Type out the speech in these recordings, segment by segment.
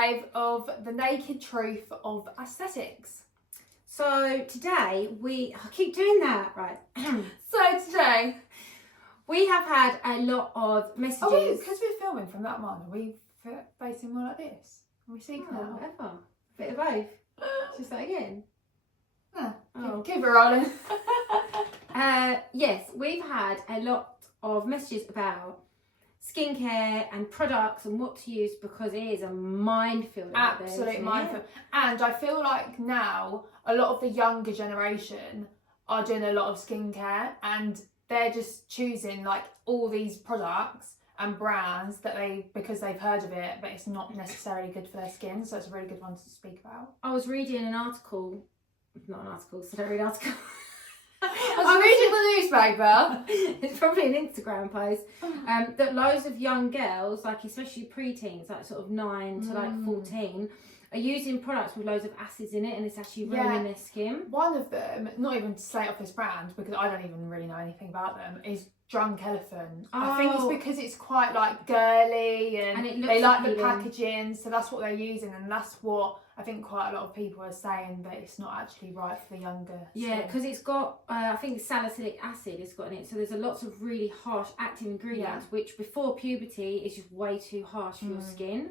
E05 of the naked truth of aesthetics. So today I keep doing that, right? So today we have had a lot of messages. because we're filming from that one, are we facing more like this? Are we seeing now? Whatever. Bit of both. Just that again. No, keep it rolling. Yes, we've had a lot of messages about skincare and products and what to use, because it is a minefield. Absolute minefield. And I feel like now a lot of the younger generation are doing a lot of skincare, and they're just choosing like all these products and brands that because they've heard of it, but it's not necessarily good for their skin. So it's a really good one to speak about. I was reading an article, not an article, so I don't read articles. I'm reading the newspaper. It's probably an Instagram post. That loads of young girls, like especially pre-teens, like sort of 9 to like 14, are using products with loads of acids in it, and it's actually ruining their skin. One of them, not even to slate off this brand because I don't even really know anything about them, is Drunk Elephant. I think it's because it's quite like girly and it looks they like the appealing. packaging, so that's what they're using, and that's what I think quite a lot of people are saying, that it's not actually right for the younger Yeah, because it's got, I think it's salicylic acid it's got in it, so there's lots of really harsh active ingredients, which before puberty is just way too harsh for your skin.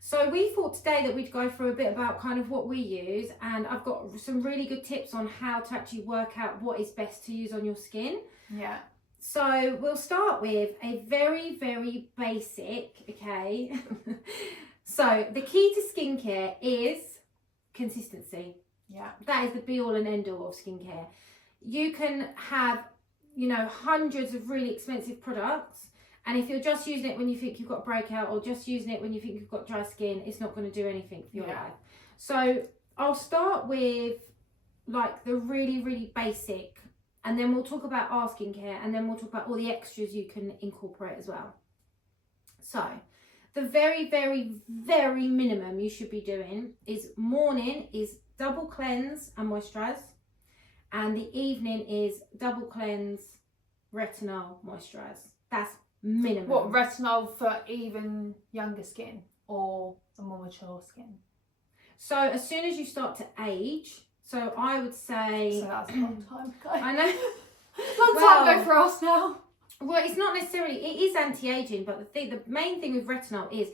So we thought today that we'd go through a bit about kind of what we use, and I've got some really good tips on how to actually work out what is best to use on your skin. Yeah. So we'll start with a very, very basic, okay? So the key to skincare is consistency. Yeah. That is the be all and end all of skincare. You can have, hundreds of really expensive products, and if you're just using it when you think you've got breakout, or just using it when you think you've got dry skin, it's not going to do anything for your life. So I'll start with like the really, really basic, and then we'll talk about our skincare, and then we'll talk about all the extras you can incorporate as well. So the very, very, very minimum you should be doing is morning is double cleanse and moisturize, and the evening is double cleanse, retinol, moisturize. That's minimum. What, retinol for even younger skin or the more mature skin? So as soon as you start to age, so I would say... So that's a long time ago. I know. Long time ago for us now. Well, it's not necessarily, it is anti-aging, but the main thing with retinol is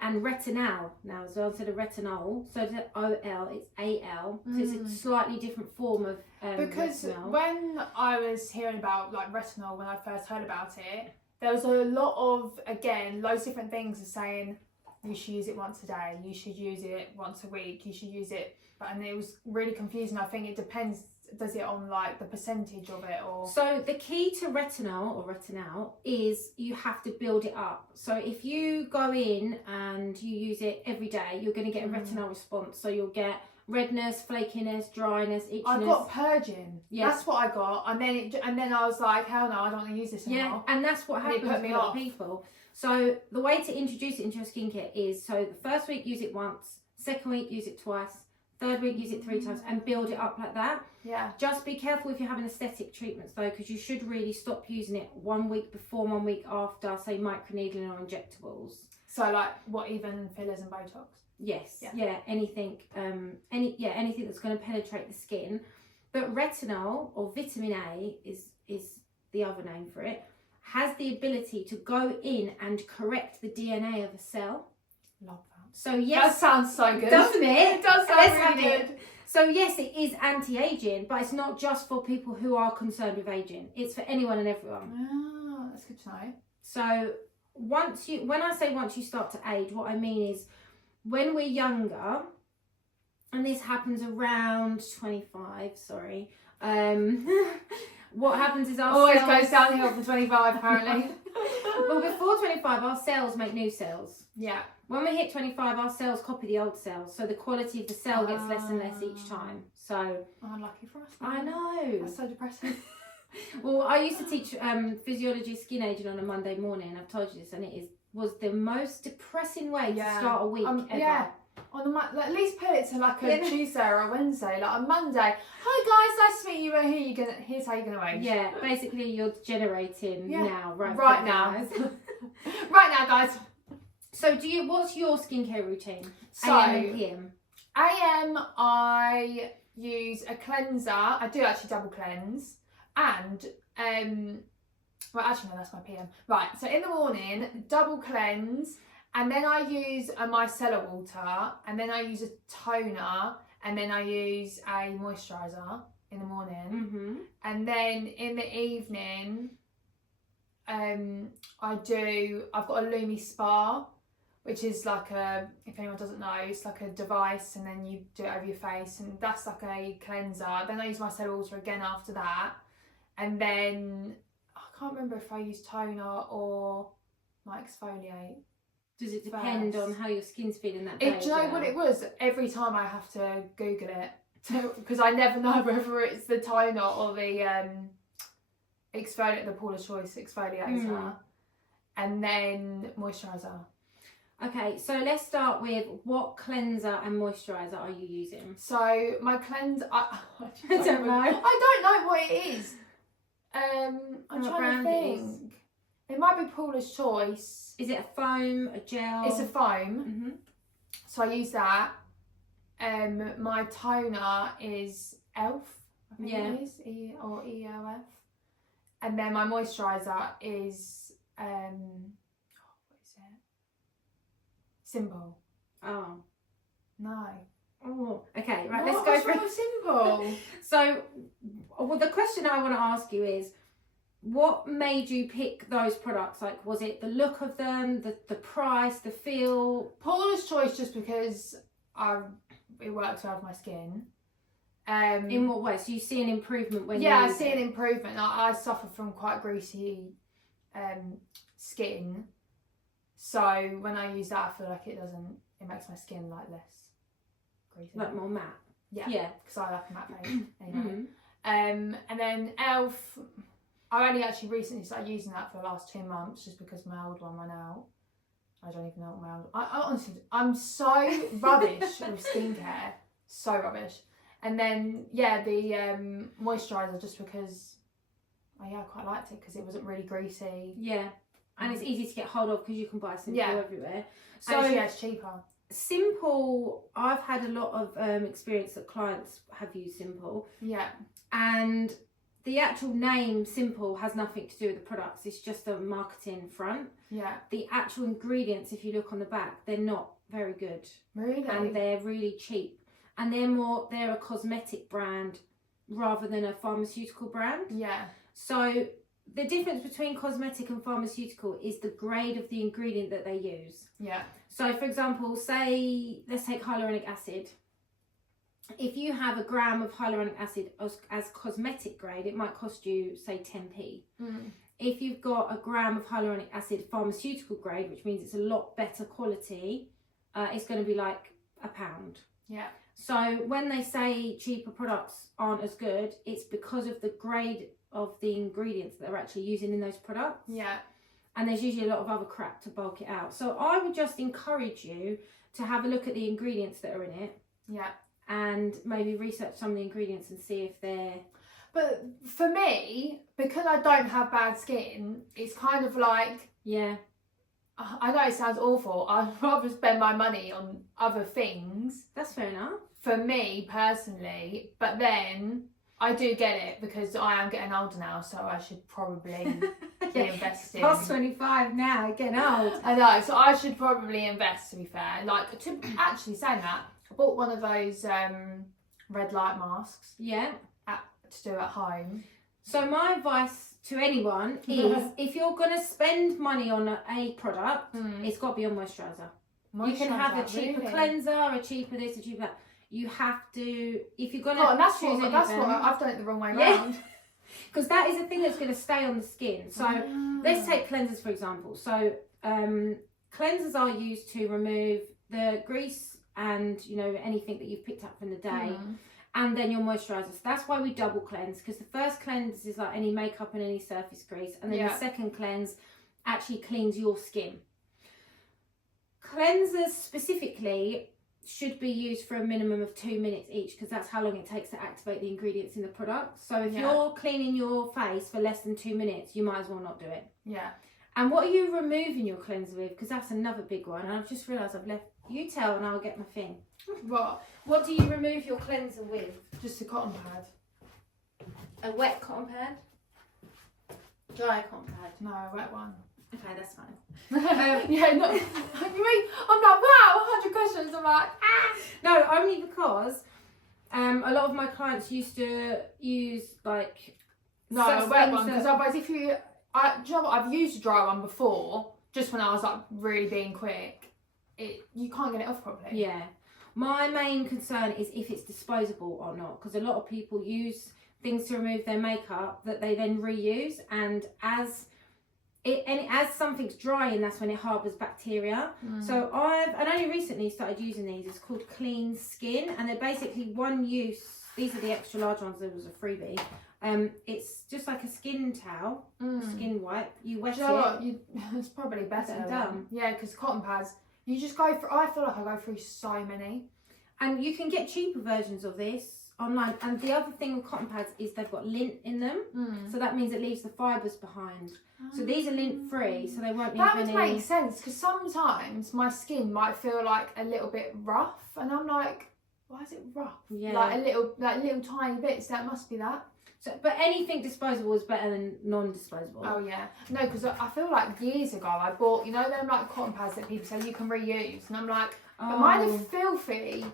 and retinal now as well, instead of retinol, so the OL, it's AL, so it's a slightly different form of because retinol. When I was hearing about like retinol, when I first heard about it, there was a lot of, again, loads of different things are saying you should use it once a day, you should use it once a week, you should use it, and it was really confusing. I think it depends, does it on like the percentage of it, or... So the key to retinol is you have to build it up. So if you go in and you use it every day, you're going to get a retinol response. So you'll get redness, flakiness, dryness, itchiness. I got purging. Yeah. That's what I got, and then I was like, hell no, I don't want to use this anymore. Yeah, and that's what happens with a lot of people. So the way to introduce it into your skincare is, so the first week use it once, second week use it twice, third week use it 3 times, and build it up like that. Yeah. Just be careful if you're having aesthetic treatments though, because you should really stop using it 1 week before, 1 week after, say microneedling or injectables. So like what, even fillers and Botox? Yes. Yeah. Anything. Anything that's going to penetrate the skin. But retinol, or vitamin A is the other name for it, has the ability to go in and correct the DNA of a cell. Love that. So yes, that sounds so good, doesn't it? It does sound really good. So yes, it is anti-aging, but it's not just for people who are concerned with aging. It's for anyone and everyone. Oh, that's good to know. So when I say once you start to age, what I mean is when we're younger, and this happens around 25. Sorry. What happens is our always cells... goes downhill from 25 apparently. Well, before 25, our cells make new cells. Yeah. When we hit 25, our cells copy the old cells, so the quality of the cell gets less and less each time. So unlucky for us. I know. That's so depressing. Well, I used to teach physiology skin aging on a Monday morning. I've told you this, and was the most depressing way to start a week ever. Yeah. On at least put it to like a Tuesday or a Wednesday, like a Monday. Hi guys, nice to meet you. Here's how you're gonna age. Yeah, basically you're generating now, right now. Right now, guys. So what's your skincare routine? So AM and PM? AM, I use a cleanser. I do actually double cleanse. And, well, actually, no, that's my PM. Right, so in the morning, double cleanse. And then I use a micellar water. And then I use a toner. And then I use a moisturiser in the morning. Mm-hmm. And then in the evening, I've got a Lumi Spa, which is like if anyone doesn't know, it's like a device and then you do it over your face, and that's like a cleanser. Then I use my micellar water again after that. And then I can't remember if I use toner or my exfoliate. Does it depend on how your skin's feeling that day? Do you know what it was? Every time I have to Google it because I never know whether it's the toner or the exfoliate, the Paula's Choice exfoliator, and then moisturiser. Okay, so let's start with what cleanser and moisturiser are you using? So my cleanser, I don't know. I don't know what it is. I'm trying to think. It might be Paula's Choice. Is it a foam, a gel? It's a foam. So I use that. My toner is E05, I think it is, or E05. And then my moisturiser is, what is it? Simple. Oh. No. Oh, okay, right, What? let's go What's wrong with Simple? So, well, the question I want to ask you is, what made you pick those products? Like, was it the look of them, the price, the feel? Paula's Choice, just because it works well with my skin. In what way? So you see an improvement when I you see an improvement. I suffer from quite greasy skin, so when I use that, I feel like it makes my skin like less greasy, like more matte. Yeah, because I like a matte face anyway. And then E05, I only actually recently started using that for the last 2 months, just because my old one ran out. I don't even know what my old. I honestly, I'm so rubbish with skincare, so rubbish. And then the moisturiser, just because I quite liked it because it wasn't really greasy. Yeah, and it's easy to get hold of because you can buy Simple everywhere. So and it's cheaper. Simple, I've had a lot of experience that clients have used Simple. Yeah. And the actual name Simple has nothing to do with the products. It's just a marketing front. Yeah. The actual ingredients, if you look on the back, they're not very good. Really? And they're really cheap. And they're a cosmetic brand rather than a pharmaceutical brand. Yeah. So the difference between cosmetic and pharmaceutical is the grade of the ingredient that they use. Yeah. So for example, let's take hyaluronic acid. If you have a gram of hyaluronic acid as cosmetic grade, it might cost you, say, 10p. If you've got a gram of hyaluronic acid pharmaceutical grade, which means it's a lot better quality, it's going to be like £1. Yeah. So when they say cheaper products aren't as good, it's because of the grade of the ingredients that they're actually using in those products. Yeah. And there's usually a lot of other crap to bulk it out. So I would just encourage you to have a look at the ingredients that are in it. Yeah. And maybe research some of the ingredients and see if they're... But for me, because I don't have bad skin, it's kind of like... Yeah. I know it sounds awful. I'd rather spend my money on other things. That's fair enough. For me, personally. But then, I do get it because I am getting older now, so I should probably be investing. Past 25 now, getting old. I know, so I should probably invest, to be fair. Like, to actually saying that, I bought one of those red light masks. Yeah. To do at home. So my advice to anyone is, if you're going to spend money on a product, it's got to be a moisturiser. You can have a cheaper cleanser, a cheaper this, a cheaper that. You have to, if you're going to that's what I've done it the wrong way around. Because that is a thing that's going to stay on the skin. So let's take cleansers, for example. So cleansers are used to remove the grease and, you know, anything that you've picked up from the day. And then your moisturiser. So that's why we double cleanse, because the first cleanse is like any makeup and any surface grease, and then the second cleanse actually cleans your skin. Cleansers specifically should be used for a minimum of 2 minutes each, because that's how long it takes to activate the ingredients in the product. So if you're cleaning your face for less than 2 minutes, you might as well not do it. Yeah. And what are you removing your cleanser with? Because that's another big one. And I've just realised I've left. You tell and I'll get my thing. What do you remove your cleanser with? Just a cotton pad. A wet cotton pad? Dry cotton pad? No, a wet one. Okay, that's fine. Yeah, no. You mean, I'm like, wow, 100 questions. I'm like, ah. No, only because a lot of my clients used to use like No, a wet one, because otherwise if you... do you know what, I've used a dry one before, just when I was like really being quick. You can't get it off properly. Yeah. My main concern is if it's disposable or not, because a lot of people use things to remove their makeup that they then reuse, and as something's drying, that's when it harbours bacteria. So I've only recently started using these. It's called Clean Skin, and they're basically one use. These are the extra large ones. There was a freebie. It's just like a skin towel, a skin wipe. You wet it. It's probably better. Done. Yeah, because cotton pads, you just go through. I feel like I go through so many. And you can get cheaper versions of this online. And the other thing with cotton pads is they've got lint in them, so that means it leaves the fibres behind. So these are lint free, so they won't leave That any. would make sense, because sometimes my skin might feel like a little bit rough, and I'm like, why is it rough? Yeah. Like little tiny bits. That must be that. So, but anything disposable is better than non-disposable. Oh yeah, no, because I feel like years ago I bought, them like cotton pads that people say you can reuse, and I'm like, but mine are filthy.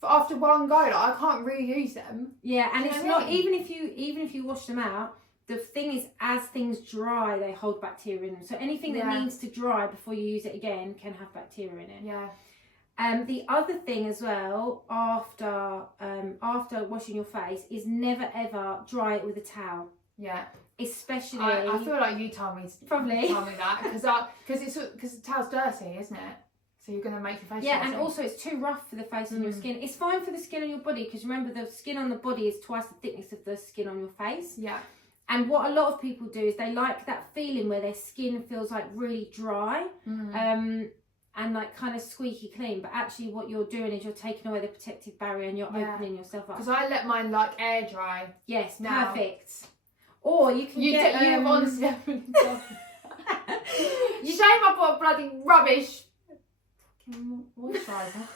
But after one go, like, I can't reuse them. Yeah, and Do you it's know what I not mean? even if you wash them out. The thing is, as things dry, they hold bacteria in them. So anything that needs to dry before you use it again can have bacteria in it. Yeah. The other thing as well, after washing your face, is never ever dry it with a towel. Yeah. Especially, I feel like you told me probably that because the towel's dirty, isn't it? So you're gonna make your face. Yeah, dirty. and also it's too rough for the face and your skin. It's fine for the skin on your body, because remember the skin on the body is twice the thickness of the skin on your face. Yeah. And what a lot of people do is they like that feeling where their skin feels like really dry, and like kind of squeaky clean. But actually, what you're doing is you're taking away the protective barrier and you're opening yourself up. Because I let mine like air dry. Yes, now. Perfect. Or you can You have honestly you shame I bought bloody rubbish. Moisturiser.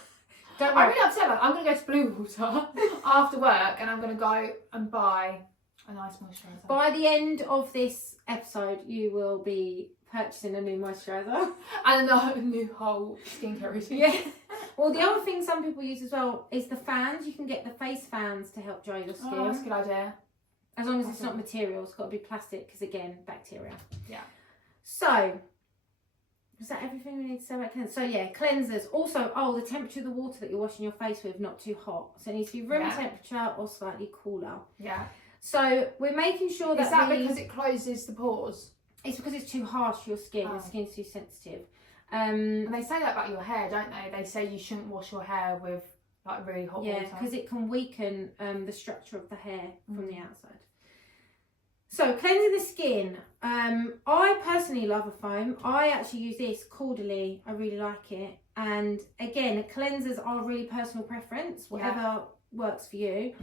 Don't I'm worry. really upset about it. I'm going to go to Blue Water after work, and I'm going to go and buy a nice moisturiser. By the end of this episode, you will be purchasing a new moisturiser. And a new whole skincare routine. Yeah. Well, the other thing some people use as well is the fans. You can get the face fans to help dry your skin. Oh, that's a good idea. As long as it's not material, it's got to be plastic, because again, bacteria. Yeah. So, is that everything we need to say about cleansers? So yeah, cleansers. Also, the temperature of the water that you're washing your face with, not too hot. So it needs to be room temperature or slightly cooler. Yeah. So we're making sure that... Is that because it closes the pores? It's because it's too harsh for your skin. Your skin's too sensitive. And they say that about your hair, don't they? They say you shouldn't wash your hair with like really hot water. Yeah, because it can weaken the structure of the hair from the outside. So cleansing the skin. I personally love a foam. I actually use this Caudalie. I really like it. And again, cleansers are really personal preference. Whatever works for you.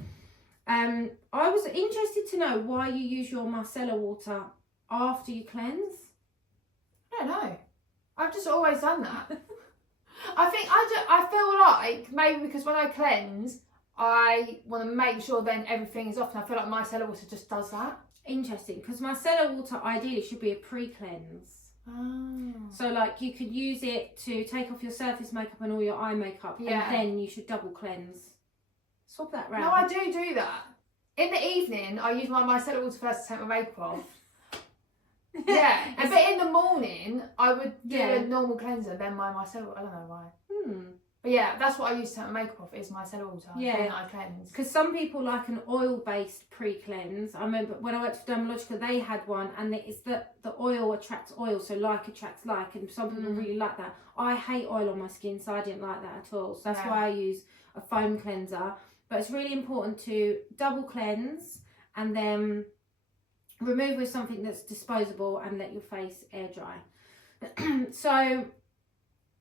I was interested to know why you use your micellar water after you cleanse. I don't know. I've just always done that. I feel like maybe because when I cleanse, I want to make sure then everything is off, and I feel like micellar water just does that. Interesting, because micellar water ideally should be a pre-cleanse. Oh. So like you could use it to take off your surface makeup and all your eye makeup, and then you should double cleanse. Swap that round. No, I do that. In the evening, I use my micellar water first to take my makeup off. Yeah, but in the morning, I would do a normal cleanser, then my micellar water. I don't know why. But yeah, that's what I use to take my makeup off, is micellar water. Yeah. Then I cleanse. Because some people like an oil-based pre-cleanse. I remember when I worked for Dermalogica, they had one, and it's that the oil attracts oil, so like attracts like, and some people really like that. I hate oil on my skin, so I didn't like that at all. So that's why I use a foam cleanser. But it's really important to double cleanse and then remove with something that's disposable and let your face air dry. So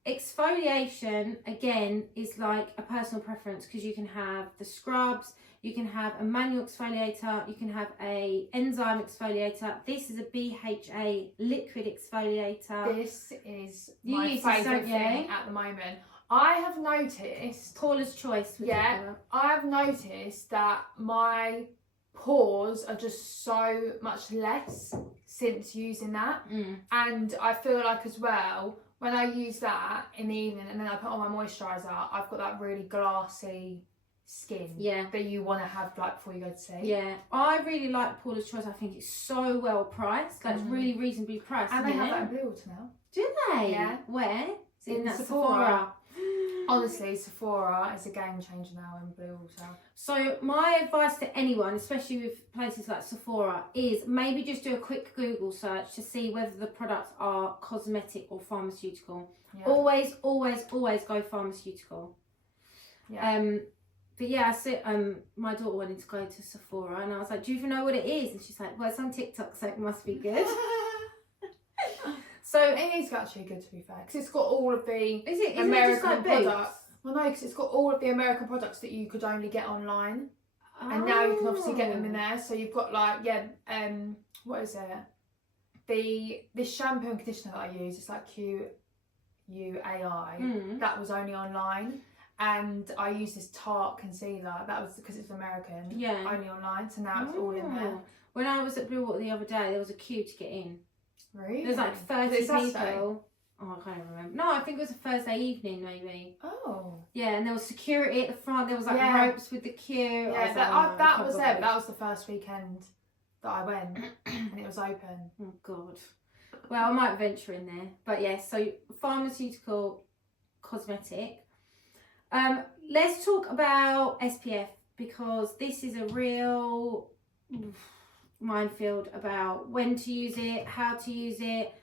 exfoliation again is like a personal preference, because you can have the scrubs, You can have a manual exfoliator. You can have a enzyme exfoliator. This is a BHA liquid exfoliator. This is You my use this, favourite don't you? thing at the moment. I have noticed. Paula's choice. Yeah, I have noticed that my pores are just so much less since using that. And I feel like as well, when I use that in the evening and then I put on my moisturiser, I've got that really glassy skin that you want to have like before you go to sleep. Yeah, I really like Paula's Choice. I think it's so well priced. Like, it's really reasonably priced. And they have that in Blue Water now. Do they? Yeah. Where? Is it In that Sephora. Honestly, Sephora is a game changer now in Blue Water. So my advice to anyone, especially with places like Sephora, is maybe just do a quick Google search to see whether the products are cosmetic or pharmaceutical. Yeah. Always go pharmaceutical. Yeah. But yeah, my daughter wanted to go to Sephora and I was like, do you even know what it is? And she's like, well, it's on TikTok, so it must be good. So it is actually good, to be fair, because it's got all of the American products. Well, no, because it's got all of the American products that you could only get online, and now you can obviously get them in there. So you've got like what is it? This shampoo and conditioner that I use, it's like QUAI. That was only online. And I used this Tarte concealer. That was because it's American. Yeah. Only online. So now it's all in there. When I was at Blue Water the other day, there was a queue to get in. Really? There's like 30 people. Oh, I can't remember. No, I think it was a Thursday evening, maybe. Oh. Yeah, and there was security at the front. There was like ropes with the queue. Yeah, that was there. But that was the first weekend that I went, and it was open. Oh God. Well, I might venture in there, but yeah. So pharmaceutical, cosmetic. Let's talk about SPF, because this is a real minefield about when to use it, how to use it.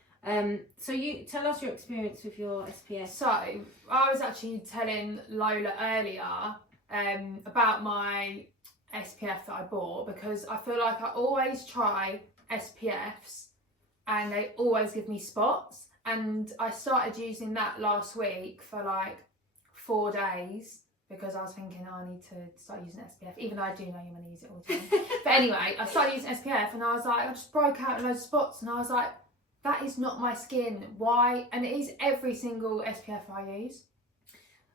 So you tell us your experience with your SPF. So I was actually telling Lola earlier about my SPF that I bought, because I feel like I always try SPFs and they always give me spots, and I started using that last week for like 4 days because I was thinking, I need to start using SPF, even though I do know you're going to use it all the time. But anyway, I started using SPF and I was like, I just broke out in loads of spots, and I was like, that is not my skin. Why? And it is every single SPF I use.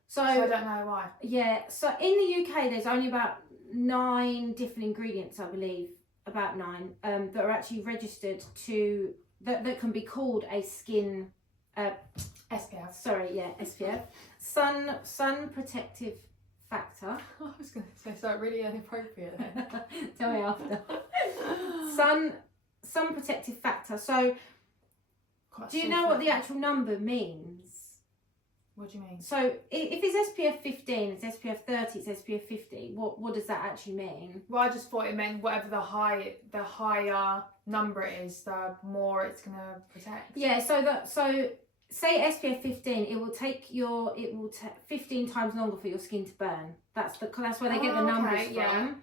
So I don't know why. Yeah, so in the UK there's only about 9 different ingredients, I believe, about 9, that are actually registered to, that can be called a skin SPF. Sorry, yeah, SPF. Sun protective factor. I was going to say, so really inappropriate then. Tell me after. Sun protective factor. So, do you know what the actual number means? What do you mean? So, if it's SPF 15, it's SPF 30, it's SPF 50. What does that actually mean? Well, I just thought it meant whatever the higher number it is, the more it's going to protect. Yeah. So say SPF 15, it will take 15 times longer for your skin to burn. That's where they get the numbers from. Yeah.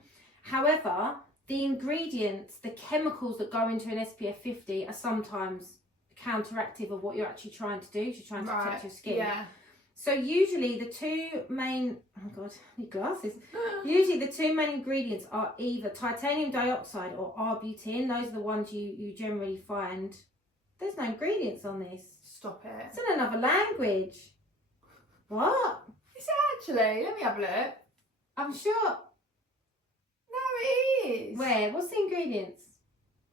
However, the ingredients, the chemicals that go into an SPF 50 are sometimes counteractive of what you're actually trying to do. You're trying to protect your skin. Yeah. So usually the two main, oh God, I need glasses. Usually the two main ingredients are either titanium dioxide or arbutin. Those are the ones you generally find. There's no ingredients on this. Stop it. It's in another language. What? Is it actually? Let me have a look. I'm sure. No, it is. Where? What's the ingredients?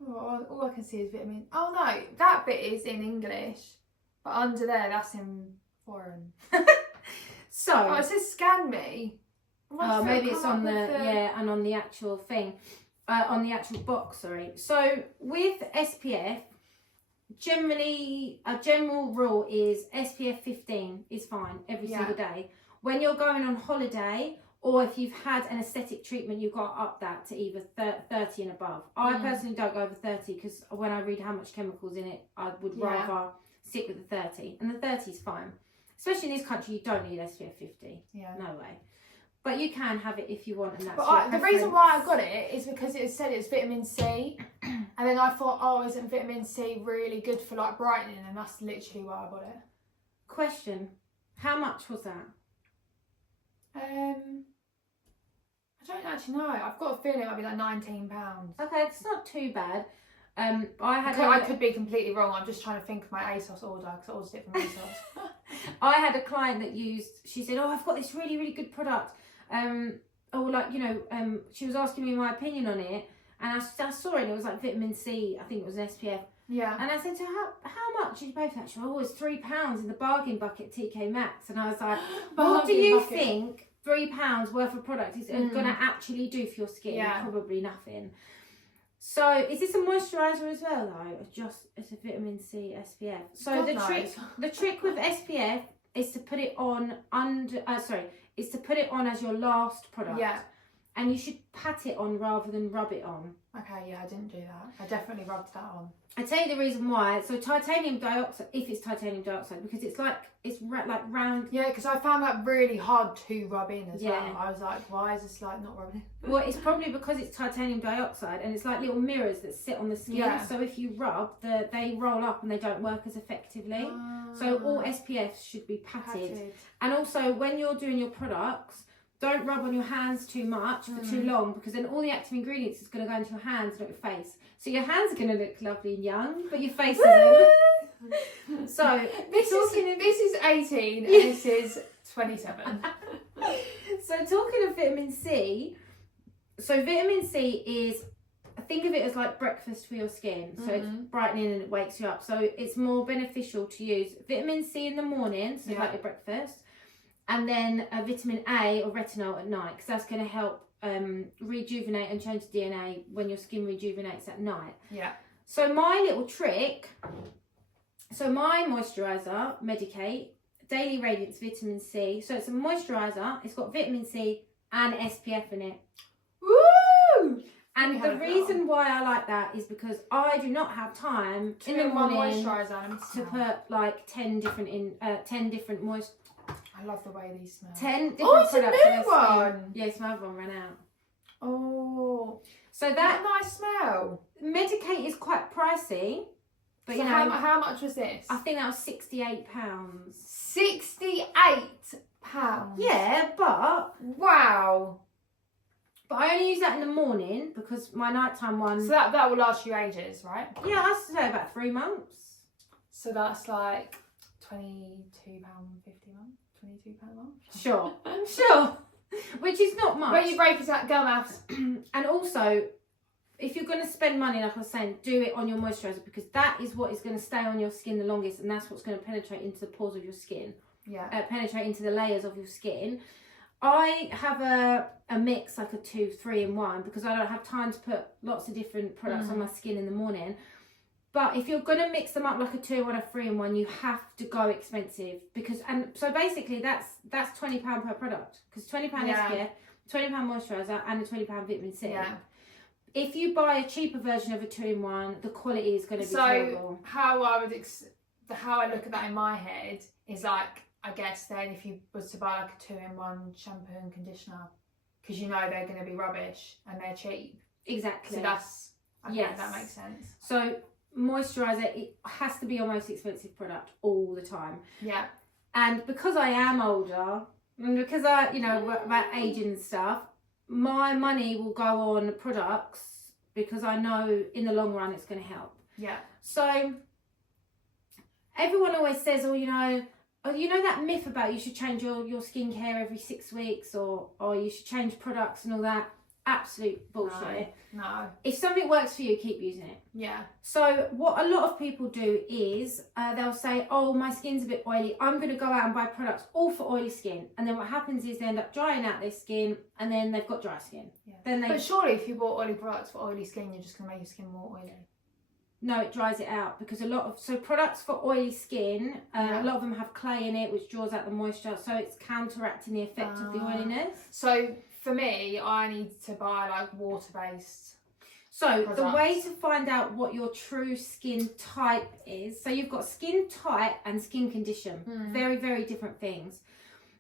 Oh, all I can see is vitamin. Oh no, that bit is in English, but under there, that's in foreign. So. Oh, it says scan me. Oh, maybe it's on and on the actual thing, on the actual box. Sorry. So with SPF. Generally, a general rule is SPF 15 is fine every single day. When you're going on holiday, or if you've had an aesthetic treatment, you've got to up that to either 30 and above. I personally don't go over 30 because when I read how much chemicals in it, I would rather stick with the 30. And the 30 is fine. Especially in this country, you don't need SPF 50. Yeah. No way. But you can have it if you want, and that's the reason why I got it is because it said it's vitamin C, and then I thought, oh, isn't vitamin C really good for like brightening? And that's literally why I got it. Question: how much was that? I I don't actually know. I've got a feeling it might be like £19. Okay, it's not too bad. I could be completely wrong. I'm just trying to think of my ASOS order because I ordered it from ASOS. I had a client that she said, oh, I've got this really, really good product. She was asking me my opinion on it, and I saw it, and it was like vitamin C, I think it was an SPF. Yeah. And I said to her, how much did you pay for that? She went, oh, it's £3 in the bargain bucket TK Maxx. And I was like, what do you think £3 worth of product is going to actually do for your skin? Yeah. Probably nothing. So is this a moisturiser as well though? It's a vitamin C SPF. So the trick with SPF is to put it on is to put it on as your last product. Yeah. And you should pat it on rather than rub it on. Okay, yeah, I didn't do that. I definitely rubbed that on. I tell you the reason why. So titanium dioxide, if it's titanium dioxide, because it's like round. Yeah, because I found that really hard to rub in as well. I was like, why is this like not rubbing? Well, it's probably because it's titanium dioxide, and it's like little mirrors that sit on the skin. Yeah. So if you rub, they roll up and they don't work as effectively. So all SPFs should be patted. And also when you're doing your products, don't rub on your hands too much for too long, because then all the active ingredients is going to go into your hands, not your face. So your hands are going to look lovely and young, but your face isn't. So this is 18 and this is 27. So talking of vitamin C, so vitamin C is, think of it as like breakfast for your skin. So it's brightening and it wakes you up. So it's more beneficial to use vitamin C in the morning, so like your breakfast, and then a vitamin A or retinol at night, because that's going to help rejuvenate and change the DNA when your skin rejuvenates at night. Yeah. So my little trick, so my moisturiser, Medicate, Daily Radiance Vitamin C. So it's a moisturiser, it's got vitamin C and SPF in it. Woo! And the reason why I like that is because I do not have time in the morning to put like 10 different I love the way these smell. 10 different products. Oh, it's a new one. Yes, my other one ran out. Oh, so that what a nice smell. Medicate is quite pricey, but so you know how much was this? I think that was £68. £68. Yeah, but wow. But I only use that in the morning because my nighttime one. So that will last you ages, right? Yeah, I say about 3 months. So that's like £22.50 a month. £22 a month. Sure, sure. Which is not much. When you break it out, girl maths. And also, if you're going to spend money, like I was saying, do it on your moisturiser, because that is what is going to stay on your skin the longest, and that's what's going to penetrate into the pores of your skin. Yeah. Penetrate into the layers of your skin. I have a mix, like a 2, 3 in 1, because I don't have time to put lots of different products on my skin in the morning. But if you're going to mix them up like a 2 and a 3 in 1, you have to go expensive, because, and so basically that's £20 per product, because £20 SPF, £20 moisturiser and a £20 vitamin C. Yeah. If you buy a cheaper version of a 2 in 1, the quality is going to be terrible. So how I look at that in my head is like, I guess then if you was to buy like a 2 in 1 shampoo and conditioner, because you know they're going to be rubbish and they're cheap. Exactly. So that's, I think that makes sense. So moisturiser, it has to be your most expensive product all the time. Yeah. And because I am older, and because I, you know, about age and stuff, my money will go on products because I know in the long run it's going to help. Yeah. So everyone always says, oh, you know that myth about you should change your skincare every 6 weeks, or you should change products and all that. Absolute bullshit. No. If something works for you, keep using it. Yeah. So what a lot of people do is they'll say, oh, my skin's a bit oily, I'm going to go out and buy products all for oily skin. And then what happens is they end up drying out their skin, and then they've got dry skin. Yeah. But surely if you bought oily products for oily skin, you're just going to make your skin more oily. No, it dries it out, because products for oily skin, a lot of them have clay in it, which draws out the moisture, so it's counteracting the effect of the oiliness. So for me, I need to buy like water-based. So products. The way to find out what your true skin type is, so you've got skin type and skin condition, very, very different things.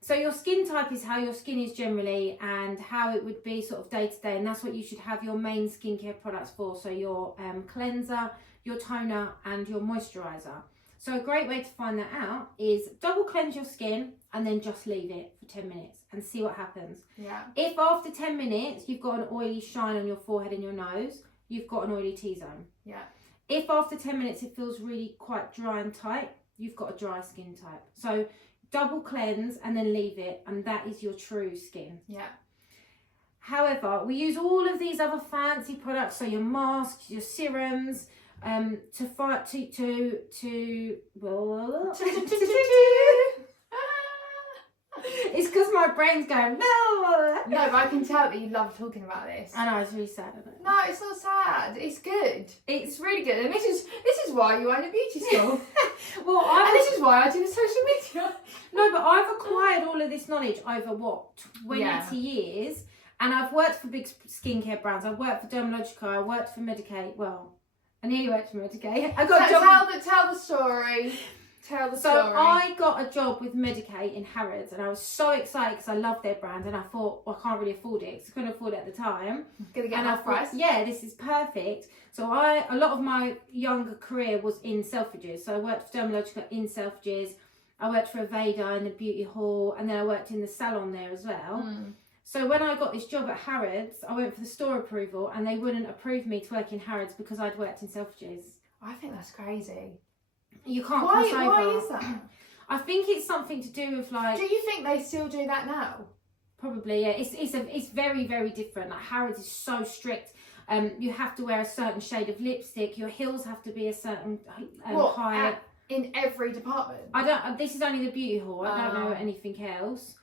So your skin type is how your skin is generally and how it would be sort of day to day, and that's what you should have your main skincare products for. So your cleanser, your toner and your moisturiser. So a great way to find that out is double cleanse your skin and then just leave it for 10 minutes and see what happens. Yeah. If after 10 minutes you've got an oily shine on your forehead and your nose, you've got an oily T-zone. Yeah. If after 10 minutes it feels really quite dry and tight, you've got a dry skin type. So double cleanse and then leave it, and that is your true skin. Yeah. However, we use all of these other fancy products, so your masks, your serums, to fight to It's because my brain's going no. No, but I can tell that you love talking about this. I know, it's really sad, isn't it? No, it's not sad. It's good. It's really good, and this is why you own a beauty school. Well, and this is why I do the social media. No, but I've acquired all of this knowledge over what 20 years, and I've worked for big skincare brands. I've worked for Dermalogica. I worked for Medicaid. Well, I nearly worked for Medicaid. I got a job. Tell the story. Tell the So story. I got a job with Medicaid in Harrods, and I was so excited because I love their brand, and I thought, well, I can't really afford it because I couldn't afford it at the time. Gonna get and enough I thought, price. yeah, this is perfect. So a lot of my younger career was in Selfridges. So I worked for Dermalogica in Selfridges. I worked for Aveda in the beauty hall, and then I worked in the salon there as well. Mm. So when I got this job at Harrods, I went for the store approval, and they wouldn't approve me to work in Harrods because I'd worked in Selfridges. I think that's crazy. You can't cross over. Why is that? I think it's something to do with like. Do you think they still do that now? Probably, yeah. It's very, very different. Like Harrods is so strict. You have to wear a certain shade of lipstick. Your heels have to be a certain height. In every department? I don't. This is only the beauty hall. I don't know anything else.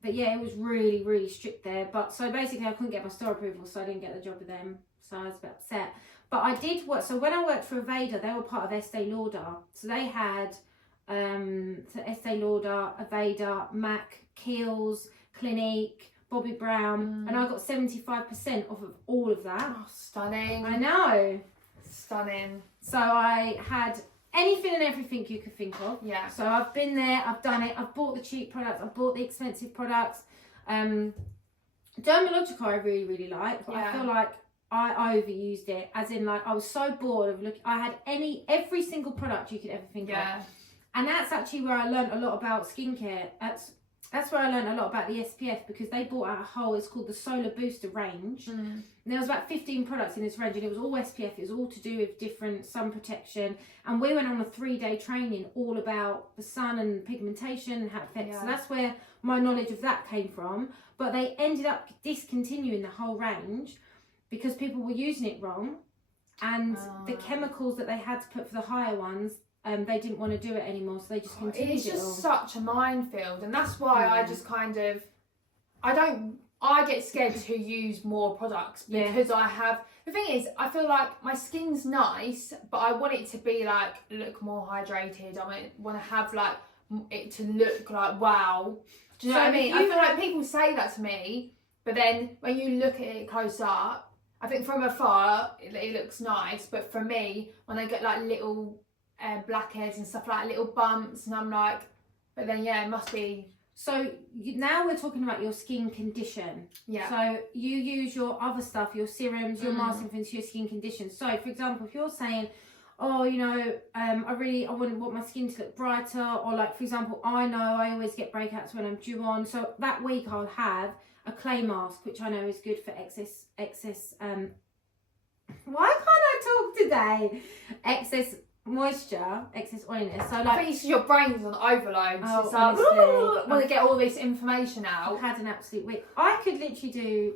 But yeah, it was really, really strict there. But so basically, I couldn't get my store approval, so I didn't get the job with them. So I was a bit upset. But I did work. So when I worked for Aveda, they were part of Estee Lauder. So they had Estee Lauder, Aveda, MAC, Kiehl's, Clinique, Bobbi Brown, and I got 75% off of all of that. Oh, stunning. I know. Stunning. So I had anything and everything you could think of. Yeah. So I've been there, I've done it, I've bought the cheap products, I've bought the expensive products. Dermalogica I really, really like, but I feel like I overused it, as in like I was so bored of looking. I had every single product you could ever think of. And that's actually where I learned a lot about skincare. That's where I learned a lot about the SPF, because they brought out a whole, it's called the Solar Booster range. And there was about 15 products in this range, and it was all SPF. It was all to do with different sun protection. And we went on a 3-day training all about the sun and pigmentation and how it affects. So that's where my knowledge of that came from. But they ended up discontinuing the whole range because people were using it wrong. And the chemicals that they had to put for the higher ones, they didn't want to do it anymore, so they just continued It's just all. such a minefield, and that's why I just kind of, I get scared to use more products because I have, the thing is, I feel like my skin's nice, but I want it to be like, look more hydrated. I want to have like, it to look like, wow. Do you know what I mean? I feel like people say that to me, but then when you look at it close up, I think from afar, it looks nice, but for me, when I get like little blackheads and stuff, like little bumps, and I'm like, but then it must be. So now we're talking about your skin condition. So you use your other stuff, your serums, your masks, and things for your skin condition. So for example, if you're saying, oh, you know, I want my skin to look brighter, or like for example, I know I always get breakouts when I'm due on, so that week I'll have a clay mask, which I know is good for excess why can't I talk today? Excess moisture, excess oiliness. So like, I think your brain's on overload. Oh, it's like, honestly, want to get all this information I've out. had an absolute week. I could literally do.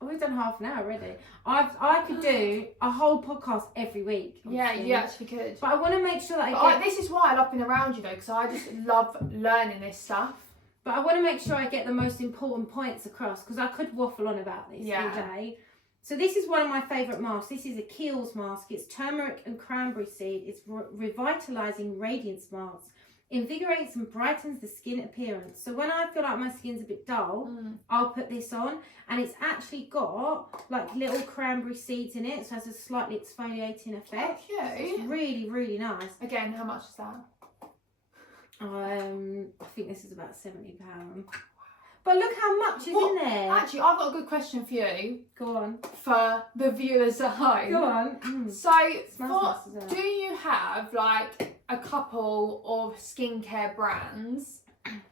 We've done half an hour already. I could do a whole podcast every week. Yeah, you actually could. But I want to make sure that this is why I love being around you though, because I just love learning this stuff. But I want to make sure I get the most important points across, because I could waffle on about this all day. So this is one of my favourite masks. This is a Kiehl's mask. It's turmeric and cranberry seed. It's revitalising radiance mask. Invigorates and brightens the skin appearance. So when I feel like my skin's a bit dull, I'll put this on, and it's actually got like little cranberry seeds in it, so it has a slightly exfoliating effect. Okay. It's really, really nice. Again, how much is that? I think this is about £70. But look how much is in there. Actually, I've got a good question for you. Go on. For the viewers at home. Go on. So, Smells nice, do you have like a couple of skincare brands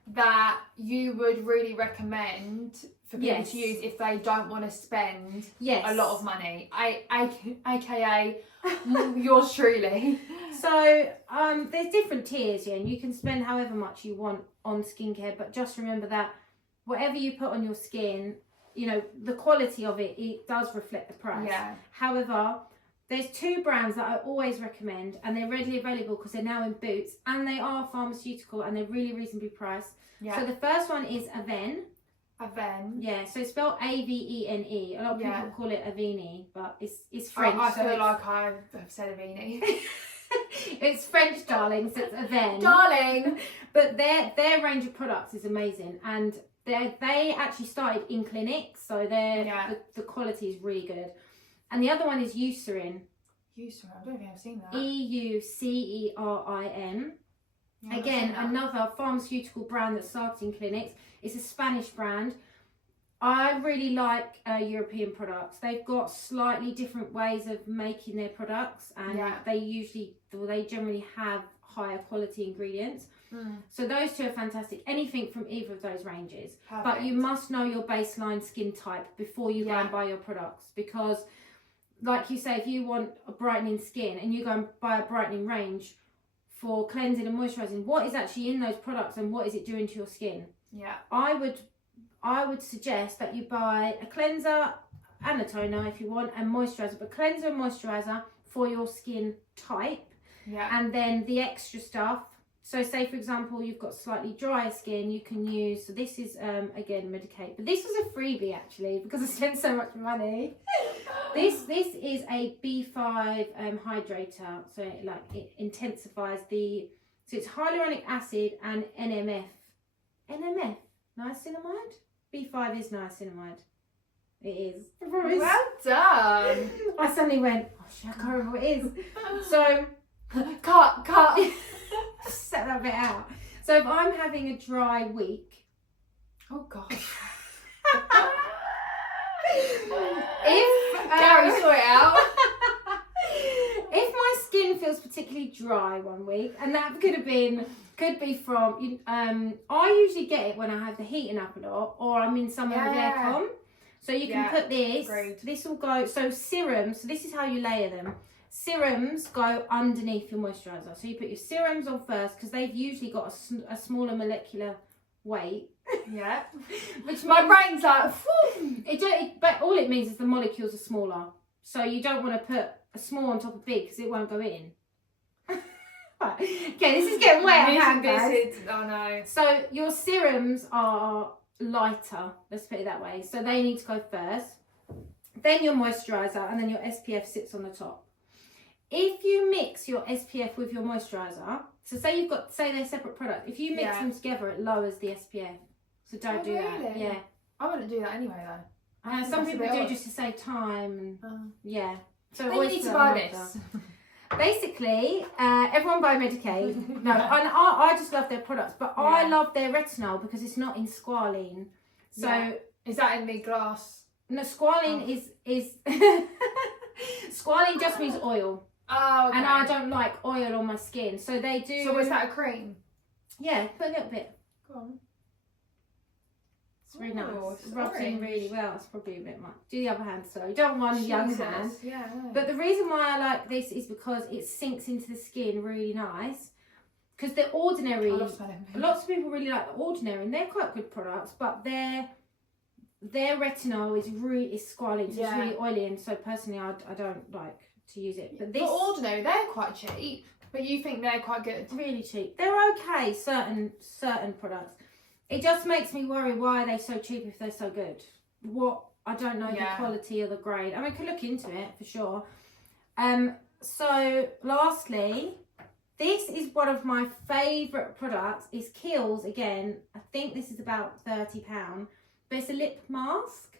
that you would really recommend for people to use if they don't want to spend a lot of money? AKA yours truly. So there's different tiers, and you can spend however much you want on skincare, but just remember that whatever you put on your skin, you know, the quality of it does reflect the price. Yeah. However, there's 2 brands that I always recommend, and they're readily available because they're now in Boots, and they are pharmaceutical, and they're really reasonably priced. Yeah. So the first one is Avene. Avene. Yeah, so it's spelled Avene. A lot of people call it Aveni, but it's French. I feel like I've said Aveni. It's French, darling, so it's Avene. Darling! But their range of products is amazing, and they actually started in clinics, so the quality is really good. And the other one is Eucerin. Eucerin, I don't think I've seen that. Eucerin. Yeah, again, another pharmaceutical brand that started in clinics. It's a Spanish brand. I really like European products. They've got slightly different ways of making their products, and they generally have higher quality ingredients. So those 2 are fantastic. Anything from either of those ranges. Perfect. But you must know your baseline skin type before you go and buy your products, because like you say, if you want a brightening skin and you go and buy a brightening range for cleansing and moisturising, what is actually in those products and what is it doing to your skin? Yeah. I would suggest that you buy a cleanser and a toner if you want, and moisturiser, but cleanser and moisturiser for your skin type. Yeah. And then the extra stuff. So say for example you've got slightly drier skin, you can use, so this is again Medicate, but this was a freebie actually because I spent so much money. This is a B5 hydrator, so it intensifies so it's hyaluronic acid and NMF, niacinamide. B5 is niacinamide. It is. Well done. I suddenly went, oh shit, I can't remember what it is. So cut. Set that bit out. So if I'm having a dry week, oh god. If Gary saw it out. If my skin feels particularly dry one week, and that could be from I usually get it when I have the heating up a lot, or I'm in summer with aircon. So you can put this. Agreed. This will go. So serums. So this is how you layer them. Serums go underneath your moisturiser. So you put your serums on first because they've usually got a smaller molecular weight. Yeah. Which my brain's like, but all it means is the molecules are smaller. So you don't want to put a small on top of big because it won't go in. Right. Okay, this is getting way out of hand, guys. Oh no. So your serums are lighter, let's put it that way. So they need to go first. Then your moisturiser, and then your SPF sits on the top. If you mix your SPF with your moisturiser, so say they're separate products, if you mix them together, it lowers the SPF. So don't do that. Yeah. I wouldn't do that anyway though. Some people do just to save time. And, yeah. So then you need to buy this. Basically, everyone buy Medicaid. No, and I just love their products, but I love their retinol because it's not in squalene. So is that in the glass? No, squalene is squalene just means oil. Oh, okay. And I don't like oil on my skin, so they do. So is that a cream? Yeah, put a little bit. Go on. It's really nice. It rubs in really well. It's probably a bit much. Do the other hand, so you don't want a young hand. Yeah. No. But the reason why I like this is because it sinks into the skin really nice. Because the Ordinary, lots of people really like the Ordinary, and they're quite good products, but their retinol is squalene, so it's really oily, and so personally I don't like to use it. But this Ordinary, they're quite cheap, but you think they're quite good? Really cheap. They're okay, certain products. It just makes me worry, why are they so cheap if they're so good? I don't know the quality or the grade. I mean, I could look into it for sure. So lastly, this is one of my favourite products. Is Kiehl's again. I think this is about £30, but it's a lip mask.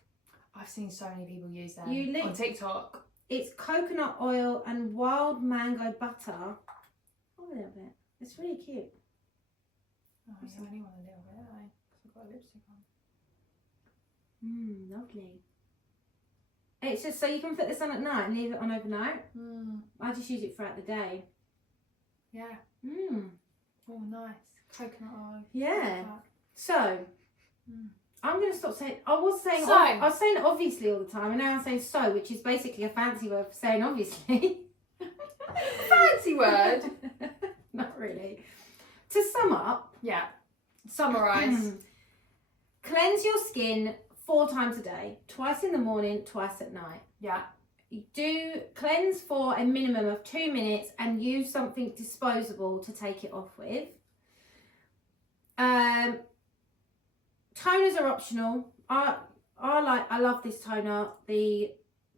I've seen so many people use them on TikTok. It's coconut oil and wild mango butter. Oh, a little bit. It's really cute. Oh, I only want a little bit, I've got a lipstick on. Lovely. It's just so you can put this on at night and leave it on overnight. I just use it throughout the day. Yeah. Oh, nice. Coconut oil. Yeah. So, I'm going to stop saying... I was saying obviously all the time, and now I'm saying so, which is basically a fancy word for saying obviously. Fancy word? Not really. To sum up... Yeah. Summarise. Cleanse your skin 4 times a day. Twice in the morning, twice at night. Yeah. Do cleanse for a minimum of 2 minutes and use something disposable to take it off with. Toners are optional. I love this toner, the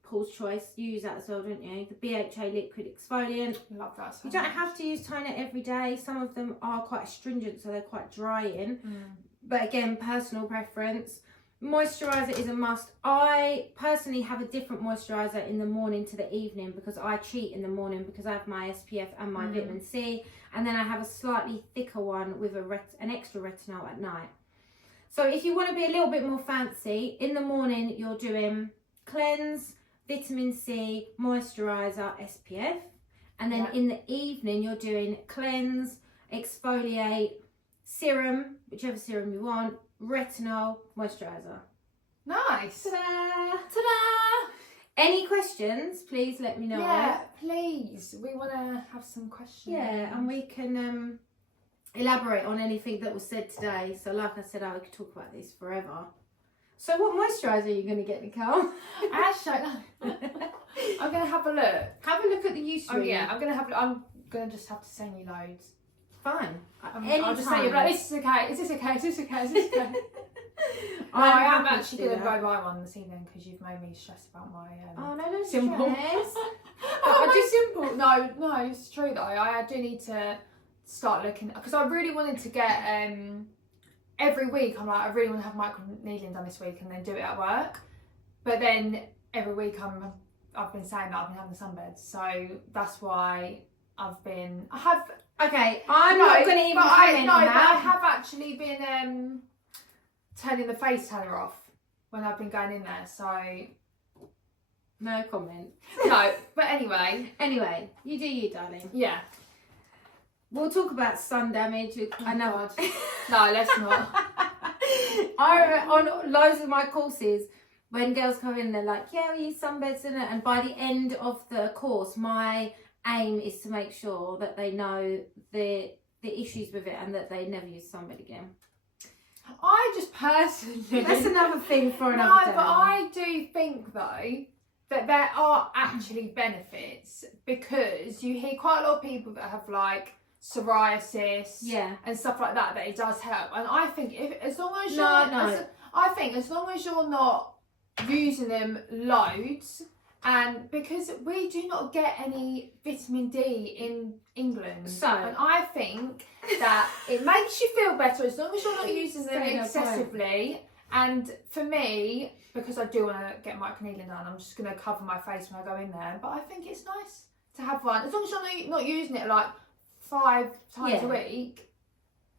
Paul's Choice. You use that as well, don't you? The BHA liquid exfoliant. Love that so You don't much. have to use toner every day. Some of them are quite astringent, so they're quite drying. But again, personal preference. Moisturiser is a must. I personally have a different moisturiser in the morning to the evening because I cheat in the morning because I have my SPF and my vitamin C, and then I have a slightly thicker one with an extra retinol at night. So if you want to be a little bit more fancy, in the morning you're doing cleanse, vitamin C, moisturiser, SPF, and then in the evening you're doing cleanse, exfoliate, serum, whichever serum you want, retinol, moisturiser. Nice. Ta-da! Ta-da! Any questions, please let me know. Yeah, please. We want to have some questions. Yeah, and we can elaborate on anything that was said today. So like I said, I could talk about this forever. So what moisturiser are you going to get, Nicole? Actually, I'm going to have a look. Have a look at the use Oh yeah, I'm going to just have to send you loads. Fine. I'll just say, like, this is okay, is this okay, is this okay, is this okay? I am actually going to go buy one this evening because you've made me stress about my oh no, no simple. stress. Simple. No, it's true though. I do need to start looking because I really wanted to get every week. I'm like, I really want to have micro needling done this week and then do it at work. But then every week I've been saying that I've been having sunbeds, so that's why I have. Okay, I'm not going to even comment on that. But I have actually been turning the face tanner off when I've been going in there, so... No comment. No, but anyway. Anyway, you do you, darling. Yeah. We'll talk about sun damage. Oh, no, let's not. On loads of my courses, when girls come in, they're like, yeah, we use sunbeds in it. And by the end of the course, my aim is to make sure that they know the issues with it and that they never use sunbed again. I just personally... That's another thing for another day. No, but I do think, though, that there are actually benefits because you hear quite a lot of people that have, like, psoriasis and stuff like that it does help. And I think as long as you're not using them loads, and because we do not get any vitamin D in England, and I think that it makes you feel better as long as you're not using them excessively. And for me, because I do want to get microneedling done, I'm just going to cover my face when I go in there. But I think it's nice to have one as long as you're not using it like 5 times a week.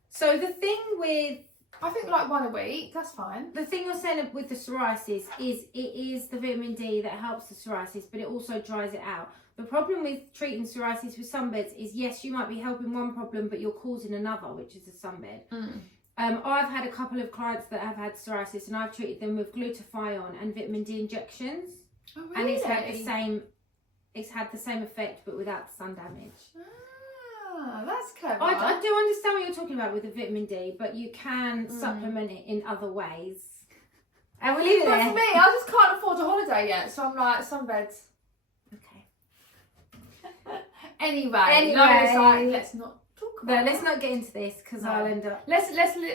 So the thing with... I think like 1 a week, that's fine. The thing you're saying with the psoriasis is it is the vitamin D that helps the psoriasis, but it also dries it out. The problem with treating psoriasis with sunbeds is, yes, you might be helping one problem, but you're causing another, which is a sunbed. I've had a couple of clients that have had psoriasis, and I've treated them with glutathione and vitamin D injections. Oh, really? And it's had the same effect, but without the sun damage. Ah, that's clever. I do understand what you're talking about with the vitamin D, but you can supplement it in other ways. And we'll leave it there. But for me, I just can't afford a holiday yet, so I'm like, sunbeds. Okay. Anyway, let's not talk about let's not get into this because I'll end up... Let's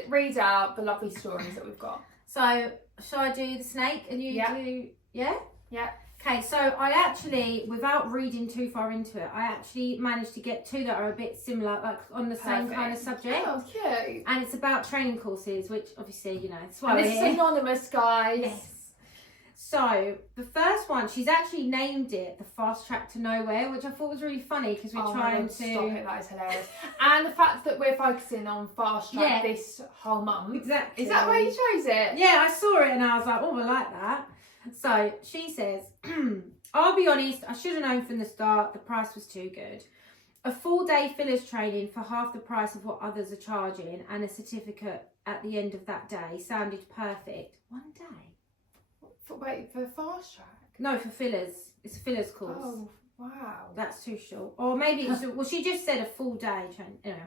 read out the lovely stories that we've got. So, shall I do the snake and you do... Yeah? Yeah. Okay, so I actually, without reading too far into it, I actually managed to get 2 that are a bit similar, like on the same kind of subject. Oh, cute. And it's about training courses, which obviously, you know, it's why we're here. This is anonymous, guys. Yes. So the first one, she's actually named it the Fast Track to Nowhere, which I thought was really funny because we're trying to stop it. That is hilarious. And the fact that we're focusing on fast track this whole month. Exactly. Is that why you chose it? Yeah, I saw it and I was like, oh, I like that. So she says, I'll be honest, I should have known from the start the price was too good. A full day fillers training for half the price of what others are charging and a certificate at the end of that day sounded perfect. One day? For fast track? No, for fillers. It's a fillers course. Oh, wow. That's too short. Or maybe it was, well, she just said a full day training. Anyway,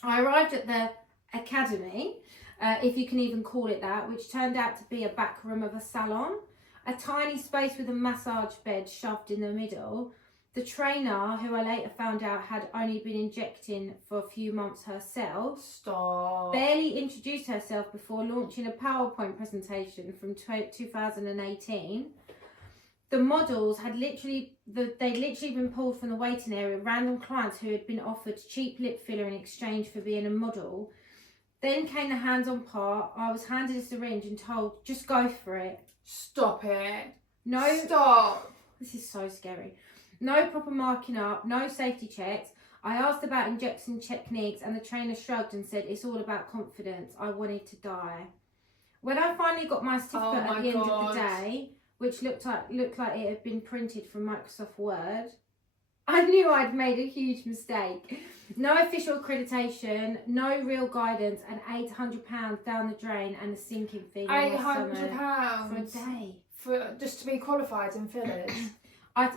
I arrived at the academy, if you can even call it that, which turned out to be a back room of a salon. A tiny space with a massage bed shoved in the middle. The trainer, who I later found out had only been injecting for a few months herself, Stop. barely introduced herself before launching a PowerPoint presentation from 2018. The models had literally been pulled from the waiting area, random clients who had been offered cheap lip filler in exchange for being a model. Then came the hands-on part. I was handed a syringe and told, just go for it. Stop it. No. Stop. This is so scary. No proper marking up, no safety checks. I asked about injection techniques and the trainer shrugged and said, it's all about confidence. I wanted to die. When I finally got my certificate at the end of the day, which looked like it had been printed from Microsoft Word, I knew I'd made a huge mistake. No official accreditation, no real guidance, and £800 down the drain and a sinking feeling in my stomach £800 for a day. For just to be qualified in fillers.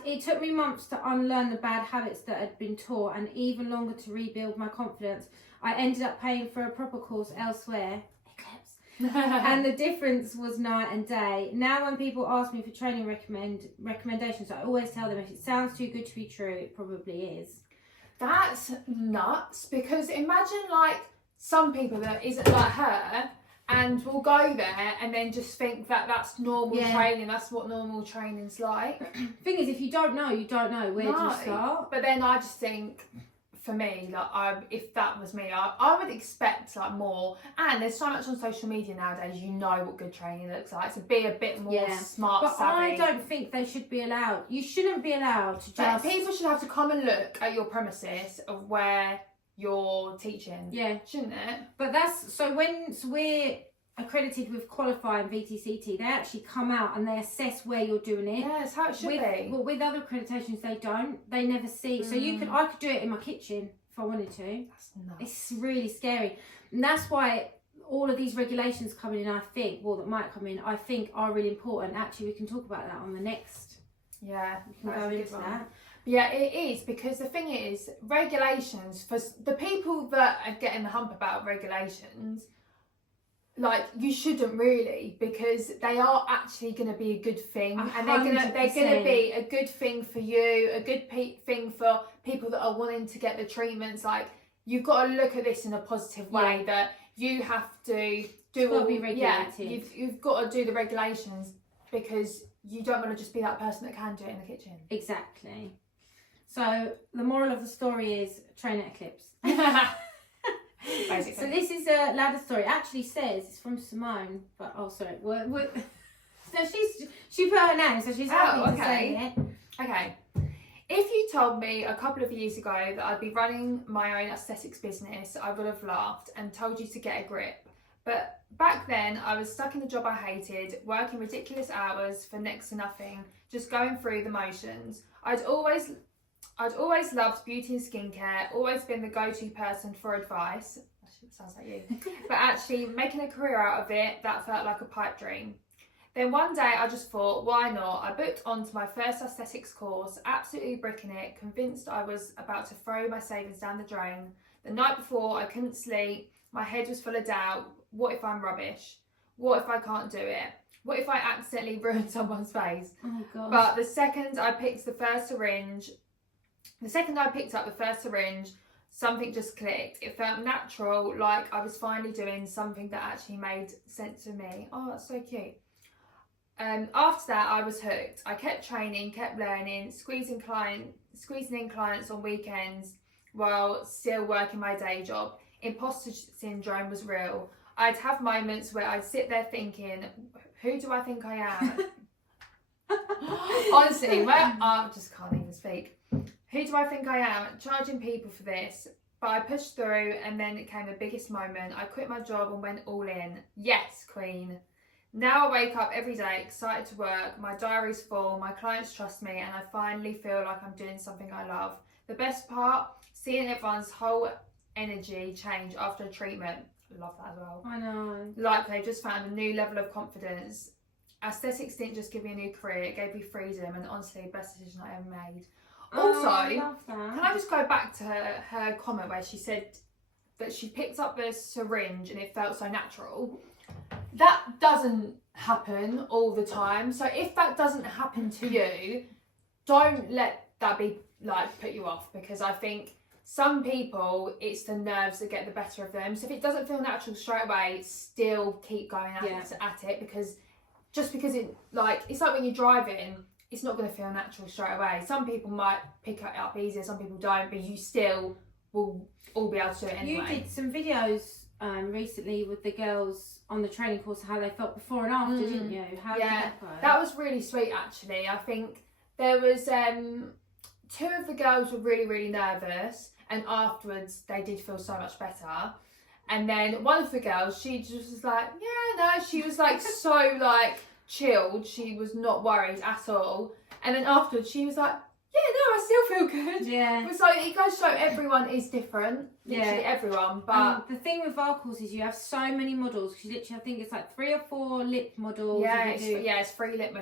It took me months to unlearn the bad habits that had been taught and even longer to rebuild my confidence. I ended up paying for a proper course elsewhere, Eclipse, and the difference was night and day. Now when people ask me for training recommendations, I always tell them if it sounds too good to be true, it probably is. That's nuts, because imagine like some people that isn't like her and will go there and then just think that that's normal training, that's what normal training's like. Thing is, if you don't know, you don't know. Where do you start? But then I just think, for me, like if that was me, I would expect like more. And there's so much on social media nowadays, you know what good training looks like. So be a bit more smart, but savvy. I don't think they should be allowed. You shouldn't be allowed to just... People should have to come and look at your premises of where you're teaching. Yeah. Shouldn't it? But that's... So we're accredited with qualifying VTCT, they actually come out and they assess where you're doing it. Yeah, that's how it should be. Well, with other accreditations, they don't. They never see. So I could do it in my kitchen if I wanted to. That's nuts. It's really scary. And that's why all of these regulations coming in, I think, well, that might come in, I think are really important. Actually, we can talk about that on the next. Yeah, we can go into that. Yeah, it is, because the thing is, regulations, for the people that are getting the hump about regulations, like, you shouldn't really, because they are actually going to be a good thing, 100%. and they're going to be a good thing for you, a good thing for people that are wanting to get the treatments. Like, you've got to look at this in a positive way, that you have to do all, be regulated. You've got to do the regulations, because you don't want to just be that person that can do it in the kitchen. Exactly. So the moral of the story is train at Eclipse. Basically. So this is a ladder story. It actually says it's from Simone, but sorry. So she put her name, so she's happy to say it. Okay. If you told me a couple of years ago that I'd be running my own aesthetics business, I would have laughed and told you to get a grip. But back then, I was stuck in a job I hated, working ridiculous hours for next to nothing, just going through the motions. I'd always loved beauty and skincare, always been the go-to person for advice. That sounds like you. But actually, making a career out of it, that felt like a pipe dream. Then one day I just thought, why not? I booked onto my first aesthetics course, absolutely bricking it, convinced I was about to throw my savings down the drain. The night before, I couldn't sleep. My head was full of doubt. What if I'm rubbish? What if I can't do it? What if I accidentally ruin someone's face? Oh, God. But the second I picked up the first syringe, something just clicked. It felt natural, like I was finally doing something that actually made sense to me. Oh, that's so cute. After that, I was hooked. I kept training, kept learning, squeezing in clients on weekends while still working my day job. Imposter syndrome was real. I'd have moments where I'd sit there thinking, who do I think I am? Honestly, I just can't even speak. Who do I think I am? Charging people for this. But I pushed through and then it came the biggest moment. I quit my job and went all in. Yes, queen. Now I wake up every day excited to work. My diary's full. My clients trust me and I finally feel like I'm doing something I love. The best part, seeing everyone's whole energy change after a treatment. Love that as well. I know. Like they've just found a new level of confidence. Aesthetics didn't just give me a new career, it gave me freedom and honestly, best decision I ever made. Also, I love that. can I just go back to her comment where she said that she picked up the syringe and it felt so natural? That doesn't happen all the time. So if that doesn't happen to you, don't let that be like put you off, because I think some people, it's the nerves that get the better of them. So if it doesn't feel natural straight away, still keep going at it, because just because it's like when you're driving, it's not going to feel natural straight away. Some people might pick it up easier, some people don't, but you still will all be able to do it anyway. You did some videos recently with the girls on the training course, how they felt before and after, didn't you? How did that go? That was really sweet actually. I think there was two of the girls were really, really nervous, and afterwards they did feel so much better. And then one of the girls, she just was like, she was like so like chilled. She was not worried at all. And then afterwards she was like, I still feel good. Yeah. So it goes to show everyone is different. Literally everyone. But the thing with our course is you have so many models. Because literally, I think it's like 3 or 4 lip models. It's 3 lip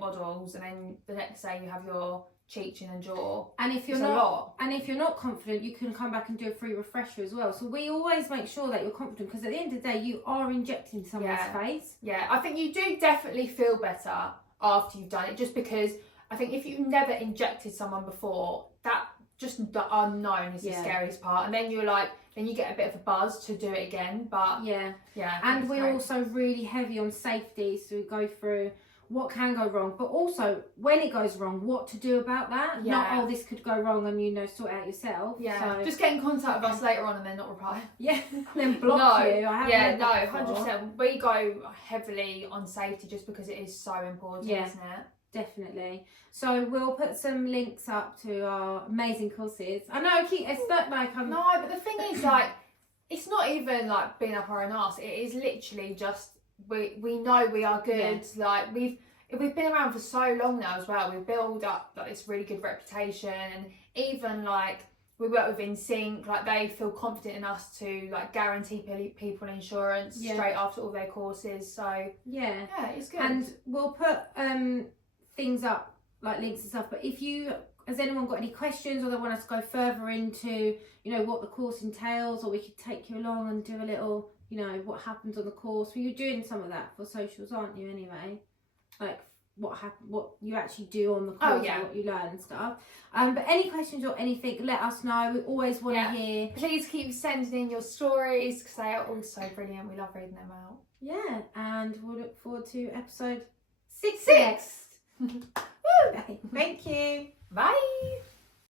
models, and then the next day you have your cheek, chin, and jaw. And if you're not confident, you can come back and do a free refresher as well. So we always make sure that you're confident, because at the end of the day, you are injecting someone's face. Yeah, I think you do definitely feel better after you've done it, just because I think if you've never injected someone before, that just the unknown is the scariest part. And then you're like, then you get a bit of a buzz to do it again. But and we're also really heavy on safety, so we go through what can go wrong, but also when it goes wrong, what to do about that. Not, this could go wrong and sort it out yourself. So just get in contact with us later on and then not reply. Then block you. 100%. We go heavily on safety just because it is so important, isn't it? Definitely. So we'll put some links up to our amazing courses. I know it's not like I'm... No, but the thing is, like, it's not even like being up our own arse. It is literally just we know we are good. Like we've been around for so long now as well. We've built up like this really good reputation, and even like we work with InSync, like they feel confident in us to like guarantee people insurance straight after all their courses. So it's good. And we'll put things up like links and stuff. But has anyone got any questions, or they want us to go further into what the course entails, or we could take you along and do a little what happens on the course. Well, you're doing some of that for socials, aren't you, anyway? Like what you actually do on the course, and what you learn and stuff. But any questions or anything, let us know. We always want to hear. Please keep sending in your stories, because they are all so brilliant. We love reading them out. Yeah, and we'll look forward to episode 6. Woo! Okay, thank you. Bye.